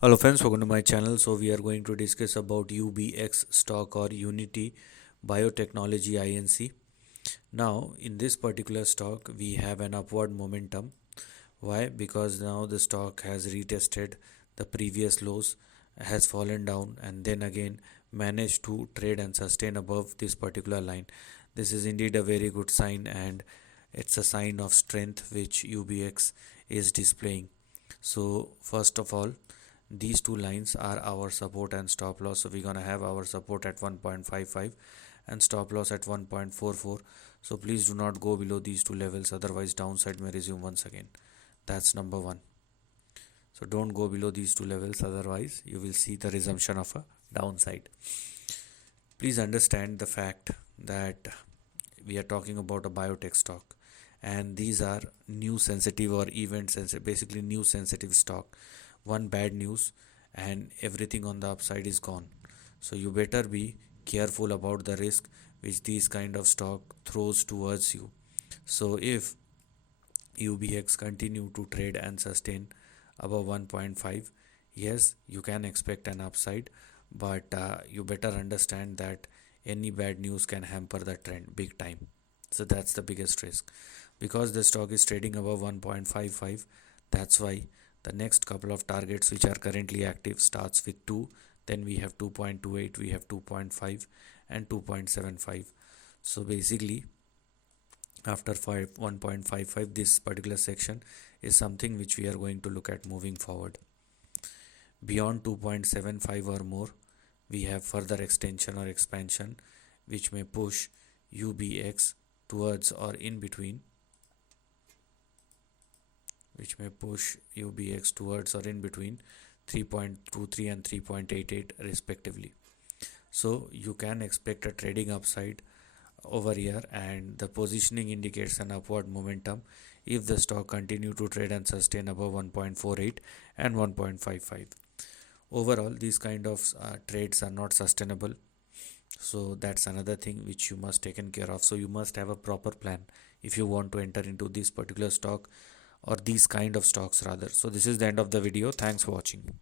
Hello friends, welcome to my channel. So we are going to discuss about UBX stock or Unity Biotechnology INC. Now in this particular stock we have an upward momentum. Why? Because now the stock has retested the previous lows, has fallen down and then again managed to trade and sustain above this particular line. This is indeed a very good sign and it's a sign of strength which UBX is displaying. So first of all, these two lines are our support and stop loss. So we're gonna have our support at 1.55 and stop loss at 1.44. So please do not go below these two levels, otherwise downside may resume once again. That's number one. So don't go below these two levels, otherwise you will see the resumption of a downside. Please understand the fact that we are talking about a biotech stock and these are news sensitive or event sensitive, basically news sensitive stock. One bad news and everything on the upside is gone. So you better be careful about the risk which these kind of stock throws towards you. So if UBX continue to trade and sustain above 1.5, yes, you can expect an upside, but you better understand that any bad news can hamper the trend big time. So that's the biggest risk. Because the stock is trading above 1.55, that's why the next couple of targets which are currently active starts with 2, then we have 2.28, we have 2.5 and 2.75. So basically after 1.55, this particular section is something which we are going to look at moving forward. Beyond 2.75 or more, we have further extension or expansion which may push UBX towards or in between, which may push UBX towards or in between 3.23 and 3.88 respectively. So you can expect a trading upside over here and the positioning indicates an upward momentum if the stock continue to trade and sustain above 1.48 and 1.55. Overall, these kind of trades are not sustainable. So that's another thing which you must taken care of. So you must have a proper plan if you want to enter into this particular stock or these kind of stocks rather. So this is the end of the video. Thanks for watching.